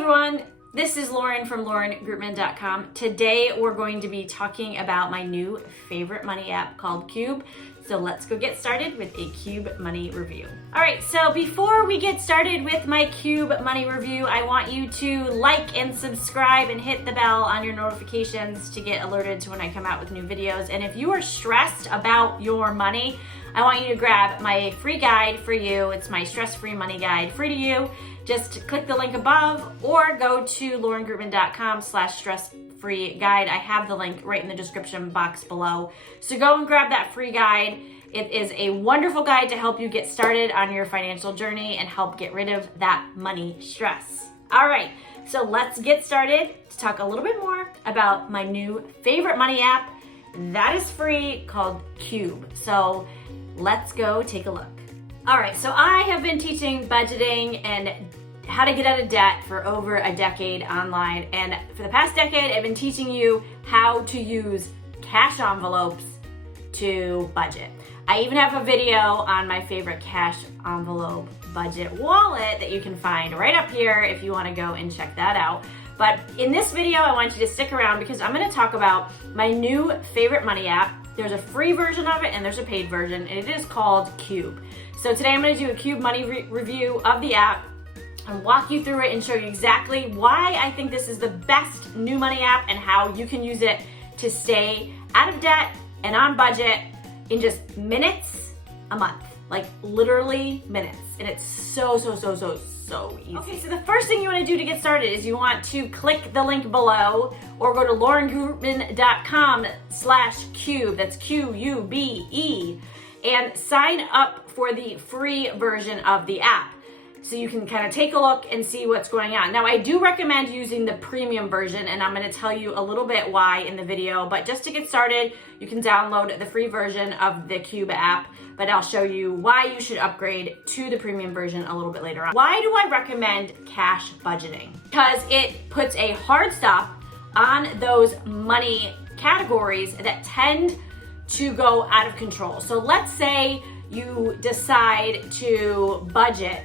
everyone, this is Lauren from LaurenGroupman.com. Today we're going to be talking about my new favorite money app called Cube. So let's go get started with a Cube Money review. All right, so before we get started with my Cube Money review, I want you to like and subscribe and hit the bell on your notifications to get alerted to when I come out with new videos. And if you are stressed about your money, I want you to grab my free guide for you. It's my stress-free money guide, free to you. Just click the link above or go to laurengroupman.com/stress-free guide. I have the link right in the description box below. So go and grab that free guide. It is a wonderful guide to help you get started on your financial journey and help get rid of that money stress. All right, so let's get started to talk a little bit more about my new favorite money app that is free called Cube. So let's go take a look. All right, so I have been teaching budgeting and how to get out of debt for over a decade online. And for the past decade, I've been teaching you how to use cash envelopes to budget. I even have a video on my favorite cash envelope budget wallet that you can find right up here if you want to go and check that out. But in this video, I want you to stick around because I'm going to talk about my new favorite money app. There's a free version of it and there's a paid version, and it is called Cube. So today I'm going to do a Cube Money review of the app and walk you through it and show you exactly why I think this is the best new money app and how you can use it to stay out of debt and on budget in just minutes a month, like literally minutes. And it's so easy. Okay, so the first thing you want to do to get started is you want to click the link below or go to laurengroupman.com/cube, that's Q-U-B-E, and sign up for the free version of the app. So you can kind of take a look and see what's going on. Now, I do recommend using the premium version, and I'm going to tell you a little bit why in the video, but just to get started, you can download the free version of the Cube app, but I'll show you why you should upgrade to the premium version a little bit later on. Why do I recommend cash budgeting? Because it puts a hard stop on those money categories that tend to go out of control. So let's say you decide to budget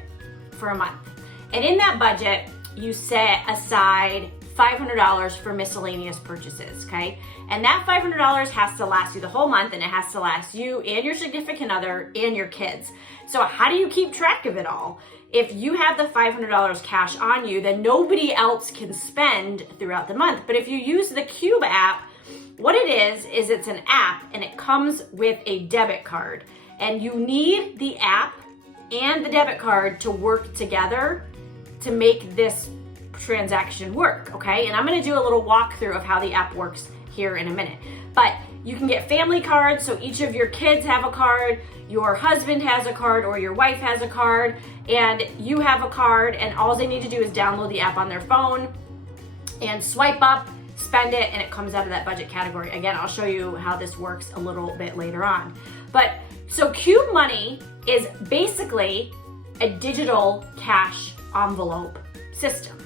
for a month. And in that budget, you set aside $500 for miscellaneous purchases, okay? And that $500 has to last you the whole month, and it has to last you and your significant other and your kids. So how do you keep track of it all? If you have the $500 cash on you, then nobody else can spend throughout the month. But if you use the Cube app, what it is it's an app and it comes with a debit card. And you need the app and the debit card to work together to make this transaction work, okay? And I'm gonna do a little walkthrough of how the app works here in a minute. But you can get family cards, so each of your kids have a card, your husband has a card, or your wife has a card, and you have a card, and all they need to do is download the app on their phone and swipe up, spend it, and it comes out of that budget category. Again, I'll show you how this works a little bit later on. But so Cube Money is basically a digital cash envelope system.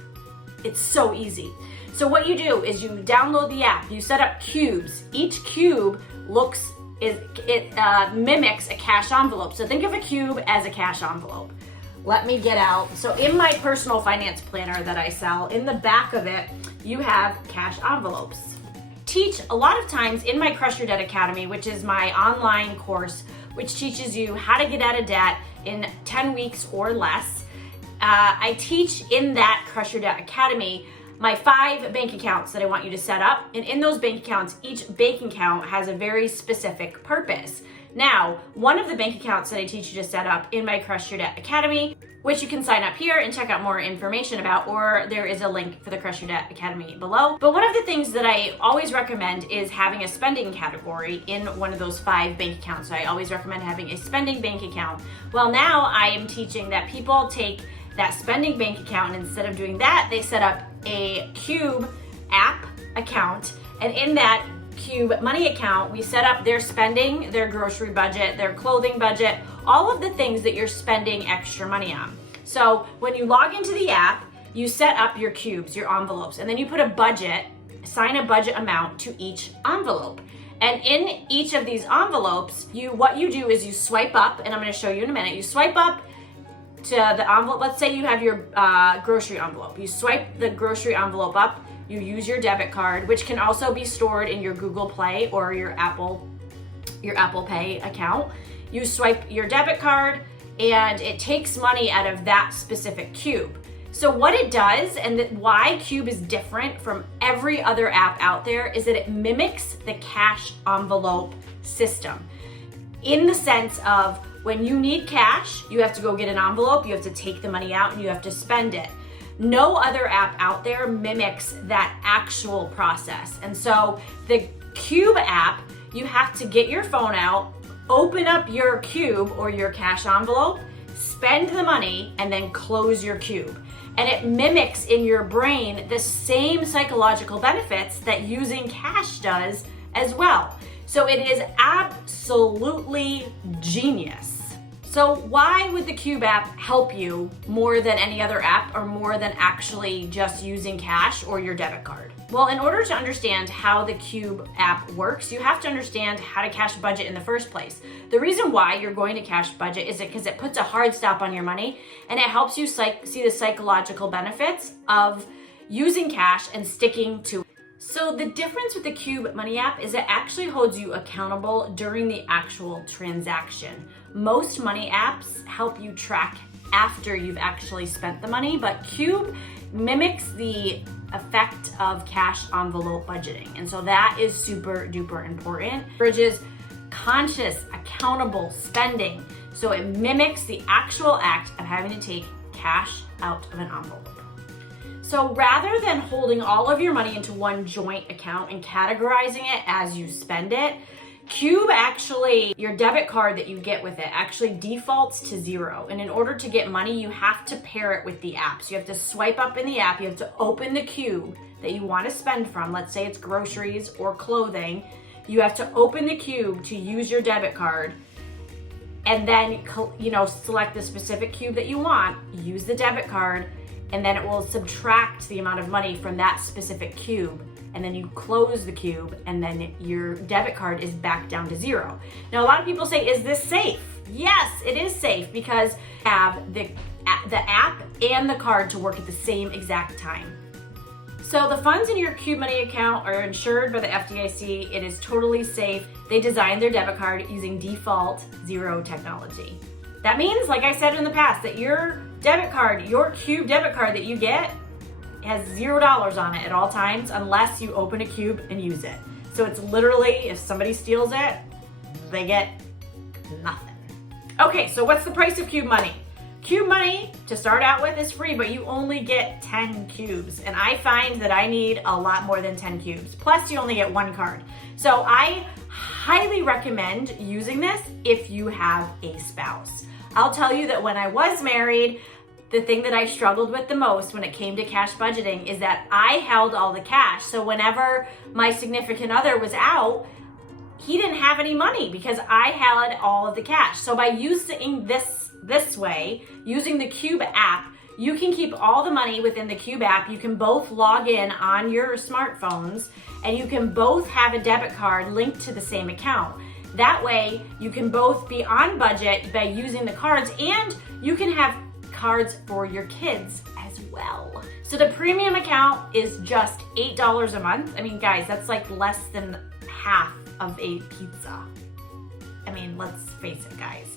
It's so easy. So what you do is you download the app, you set up cubes. Each cube mimics a cash envelope. So think of a cube as a cash envelope. Let me get out. So in my personal finance planner that I sell, in the back of it, you have cash envelopes. Teach a lot of times in my Crush Your Debt Academy, which is my online course, which teaches you how to get out of debt in 10 weeks or less. I teach in that Crush Your Debt Academy my 5 bank accounts that I want you to set up. And in those bank accounts, each bank account has a very specific purpose. Now, one of the bank accounts that I teach you to set up in my Crush Your Debt Academy, which you can sign up here and check out more information about, or there is a link for the Crush Your Debt Academy below. But one of the things that I always recommend is having a spending category in one of those 5 bank accounts. So I always recommend having a spending bank account. Well, now I am teaching that people take that spending bank account, and instead of doing that, they set up a Cube app account, and in that Cube Money account, we set up their spending, their grocery budget, their clothing budget, all of the things that you're spending extra money on. So when you log into the app, you set up your cubes, your envelopes, and then you put a budget, assign a budget amount to each envelope. And in each of these envelopes, what you do is you swipe up, and I'm gonna show you in a minute, you swipe up to the envelope. Let's say you have your grocery envelope. You swipe the grocery envelope up, you use your debit card, which can also be stored in your Google Play or your Apple Pay account. You swipe your debit card and it takes money out of that specific cube. So what it does, and why Cube is different from every other app out there, is that it mimics the cash envelope system. In the sense of when you need cash, you have to go get an envelope, you have to take the money out, and you have to spend it. No other app out there mimics that actual process. And so the Cube app, you have to get your phone out, open up your Cube or your cash envelope, spend the money, and then close your Cube. And it mimics in your brain the same psychological benefits that using cash does as well. So it is absolutely genius. So why would the Cube app help you more than any other app, or more than actually just using cash or your debit card? Well, in order to understand how the Cube app works, you have to understand how to cash budget in the first place. The reason why you're going to cash budget is because it puts a hard stop on your money, and it helps you see the psychological benefits of using cash and sticking to it. So the difference with the Cube Money app is it actually holds you accountable during the actual transaction. Most money apps help you track after you've actually spent the money, but Cube mimics the effect of cash envelope budgeting. And so that is super duper important. Bridges conscious, accountable spending. So it mimics the actual act of having to take cash out of an envelope. So rather than holding all of your money into one joint account and categorizing it as you spend it, Cube actually, your debit card that you get with it actually defaults to 0. And in order to get money, you have to pair it with the app. So you have to swipe up in the app, you have to open the Cube that you want to spend from. Let's say it's groceries or clothing. You have to open the Cube to use your debit card, and then, select the specific Cube that you want, use the debit card, and then it will subtract the amount of money from that specific Cube. And then you close the Cube, and then your debit card is back down to 0. Now, a lot of people say, is this safe? Yes, it is safe, because you have the app and the card to work at the same exact time. So the funds in your Cube Money account are insured by the FDIC. It is totally safe. They designed their debit card using default 0 technology. That means, like I said in the past, that your debit card, your Cube debit card that you get, has $0 on it at all times unless you open a Cube and use it. So it's literally, if somebody steals it, they get nothing. Okay, so what's the price of Cube Money? Cube Money, to start out with, is free, but you only get 10 cubes. And I find that I need a lot more than 10 cubes. Plus, you only get 1 card. So I highly recommend using this if you have a spouse. I'll tell you that when I was married, the thing that I struggled with the most when it came to cash budgeting is that I held all the cash. So whenever my significant other was out, he didn't have any money because I held all of the cash. So by using this way, using the Cube app, you can keep all the money within the Cube app. You can both log in on your smartphones, and you can both have a debit card linked to the same account. That way, you can both be on budget by using the cards, and you can have cards for your kids as well. So the premium account is just $8 a month. I mean, guys, that's like less than half of a pizza. I mean, let's face it, guys.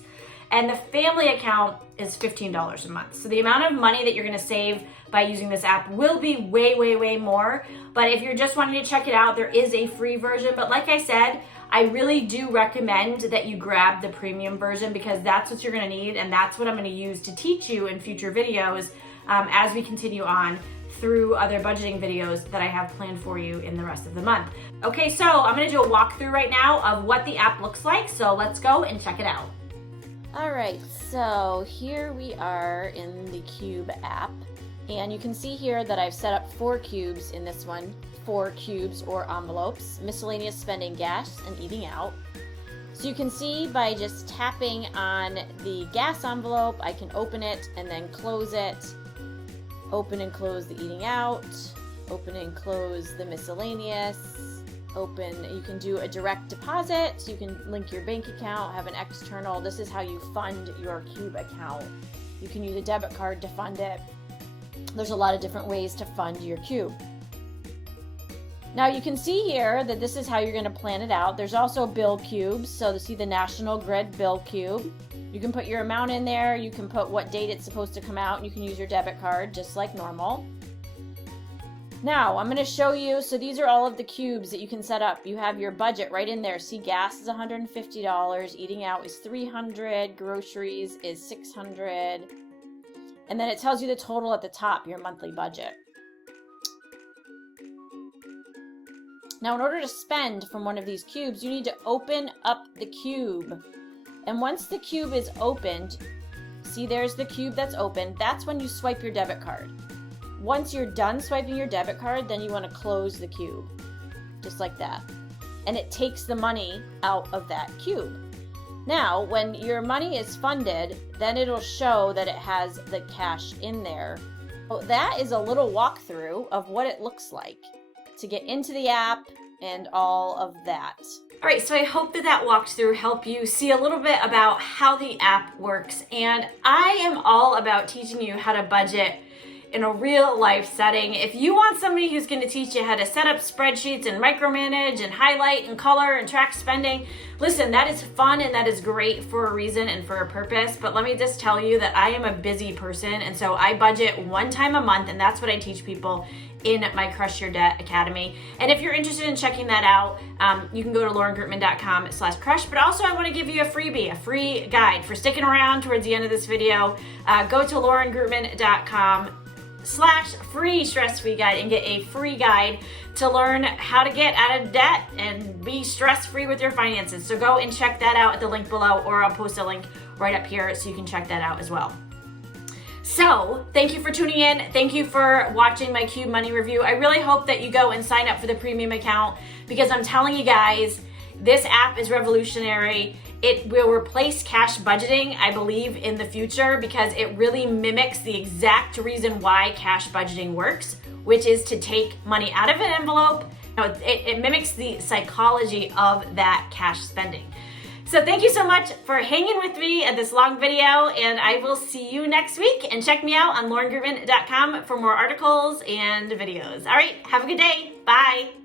And the family account is $15 a month. So the amount of money that you're gonna save by using this app will be way, way, way more. But if you're just wanting to check it out, there is a free version. But like I said, I really do recommend that you grab the premium version, because that's what you're gonna need, and that's what I'm gonna use to teach you in future videos as we continue on through other budgeting videos that I have planned for you in the rest of the month. Okay, so I'm gonna do a walkthrough right now of what the app looks like, so let's go and check it out. All right, so here we are in the Cube app, and you can see here that I've set up 4 cubes in this one. 4 cubes or envelopes: miscellaneous spending, gas, and eating out. So you can see by just tapping on the gas envelope, I can open it and then close it, open and close the eating out, open and close the miscellaneous, you can do a direct deposit, so you can link your bank account, have an external. This is how you fund your Cube account. You can use a debit card to fund it. There's a lot of different ways to fund your cube. Now you can see here that this is how you're going to plan it out. There's also bill cubes. So to see the National Grid bill cube, you can put your amount in there. You can put what date it's supposed to come out, and you can use your debit card just like normal. Now I'm going to show you, so these are all of the cubes that you can set up. You have your budget right in there. See, gas is $150, eating out is $300, groceries is $600, and then it tells you the total at the top, your monthly budget. Now, in order to spend from one of these cubes, you need to open up the cube. And once the cube is opened, see, there's the cube that's open. That's when you swipe your debit card. Once you're done swiping your debit card, then you want to close the cube, just like that. And it takes the money out of that cube. Now, when your money is funded, then it'll show that it has the cash in there. So that is a little walkthrough of what it looks like to get into the app and all of that. All right, so I hope that walkthrough helped you see a little bit about how the app works. And I am all about teaching you how to budget in a real life setting. If you want somebody who's going to teach you how to set up spreadsheets and micromanage and highlight and color and track spending, listen, that is fun and that is great for a reason and for a purpose. But let me just tell you that I am a busy person, and so I budget one time a month, and that's what I teach people in my Crush Your Debt Academy. And if you're interested in checking that out, you can go to laurengurtman.com/crush. But also I want to give you a freebie, a free guide for sticking around towards the end of this video. Go to laurengurtman.com/free stress-free guide and get a free guide to learn how to get out of debt and be stress-free with your finances. So go and check that out at the link below, or I'll post a link right up here so you can check that out as well. So thank you for tuning in. Thank you for watching my Cube Money review. I really hope that you go and sign up for the premium account, because I'm telling you guys, this app is revolutionary. It will replace cash budgeting, I believe, in the future, because it really mimics the exact reason why cash budgeting works, which is to take money out of an envelope. No, it mimics the psychology of that cash spending. So thank you so much for hanging with me at this long video, and I will see you next week. And check me out on laurengurtman.com for more articles and videos. All right, have a good day. Bye.